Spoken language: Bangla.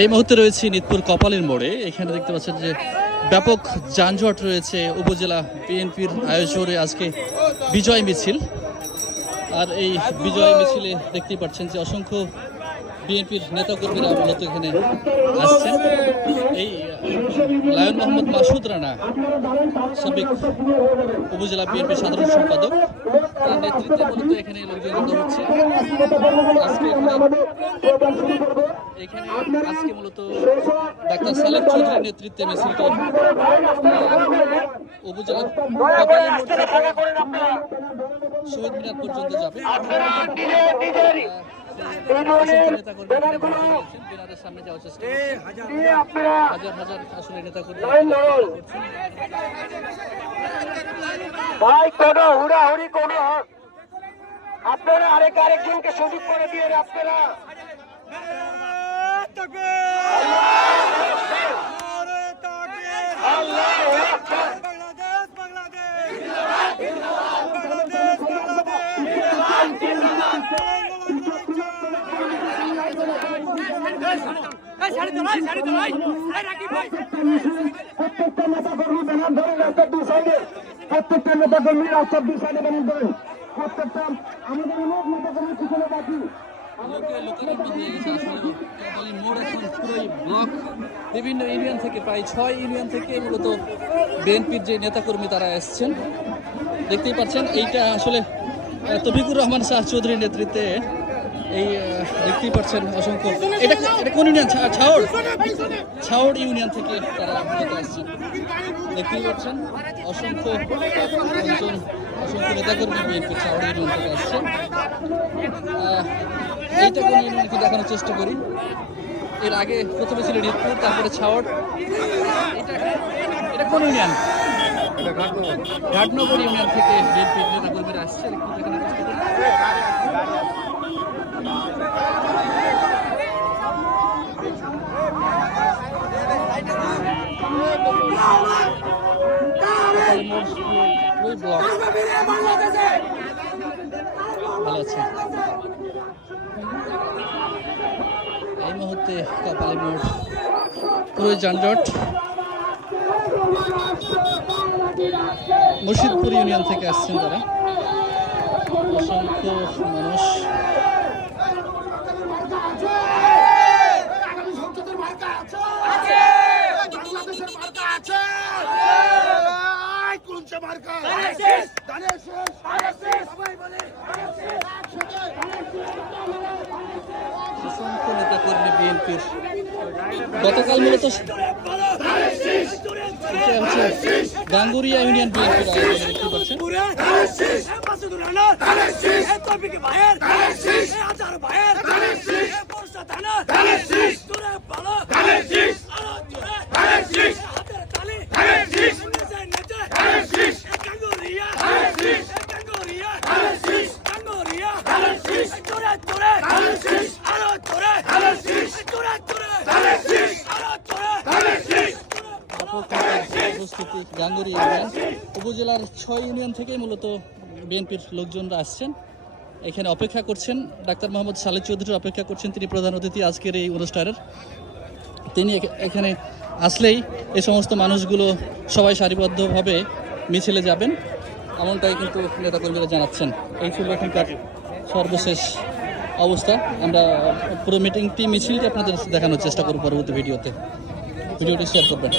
এই মুহূর্তে রয়েছে নিতপুর কপালের মোড়ে। এখানে দেখতে পাচ্ছেন যে ব্যাপক যানজট রয়েছে উপজেলা বিএনপির আয়োজনে আজকে বিজয় মিছিল। আর এই বিজয় মিছিলে দেখতেই পাচ্ছেন যে অসংখ্য বিএনপির নেতাকর্মীরা মূলত এখানে আসছেন। এই লায়ন মোহাম্মদ মাসুদ রানা সাবেক উপজেলা বিএনপির সাধারণ সম্পাদক তার নেতৃত্বে মূলত এখানে লোকজন হচ্ছে। আজকে এখানে আজকে মূলত ডাক্তার সালেম চৌধুরীর নেতৃত্বে মিছিলটি উপজেলা শহীদ মিনার পর্যন্ত যাবে। ভাই কোন হুড়াহুড়ি কোন আপনারা আরেক আরেকজনকে সুযোগ করে দিয়ে আপনারা আল্লাহু আকবার। প্রত্যেকটা নেতা কর্মী ব্যানার ধরে রাস্তার দুই সাইডে। প্রত্যেকটা নেতা কর্মী রাস্তার দুই সাইডে ব্যানার ধরে প্রত্যেকটা আমাদের অনেক নেতা কর্মী পিছনে বাকি। বিভিন্ন ইউনিয়ন থেকে প্রায় ছয় ইউনিয়ন থেকে মূলত বিএনপির যে নেতাকর্মী তারা এসছেন। দেখতেই পাচ্ছেন এইটা আসলে তফিকুর রহমান শাহ চৌধুরীর নেতৃত্বে এই দেখতেই পাচ্ছেন অসংখ্য। এটা এটা কোন ইউনিয়ন? ছাওড় ছাওড় ইউনিয়ন থেকে তারা মূলত আসছেন দেখতেই পাচ্ছেন অসংখ্য লোকজন অসংখ্য নেতাকর্মী বিএনপির ছাওড় ইউনিয়ন থেকে আসছেন এইটা কোন ইউনিয়নকে দেখানোর চেষ্টা করি? এর আগে প্রথমে ছিল রিতপুর তারপরে ছাওয়াট এটা এটা কোন ইউনিয়ন? ঘাটনগর। ইউনিয়ন থেকে বিএনপির নেতা কর্মীরা আসছে। একটু দেখানোর চেষ্টা করি। এই মুহূর্তে কপালী মোড় পুরোই যানজট মুর্শিদপুর ইউনিয়ন থেকে আসছেন তারা। অসংখ্য মানুষ বাংলাদেশের মার্কা আছে কোনছে মার্কা ধানের শেষ সবাই বলে অসংখ্য নেতা কর্মী বিএনপির গতকাল মূলত গাঙ্গুরিয়া ইউনিয়ন বিএনপির আয়োজনে দেখতে পাচ্ছেন উপস্থিতি গাঙ্গুরি ইউনিয়ন উপজেলার ছয় ইউনিয়ন থেকেই মূলত বিএনপির লোকজনরা আসছেন। এখানে অপেক্ষা করছেন ডাক্তার মোহাম্মদ সালেদ চৌধুরী অপেক্ষা করছেন তিনি প্রধান অতিথি আজকের এই অনুষ্ঠানের। তিনি এখানে আসলেই এই সমস্ত মানুষগুলো সবাই সারিবদ্ধভাবে মিছিলে যাবেন। এমনটাই কিন্তু নেতাকর্মীরা জানাচ্ছেন। এই ছিল এখানকার সর্বশেষ অবস্থা। আমরা পুরো মিটিংটি মিছিলটি আপনাদের দেখানোর চেষ্টা করব পরবর্তী ভিডিওতে। ভিডিওটি শেয়ার করবেন।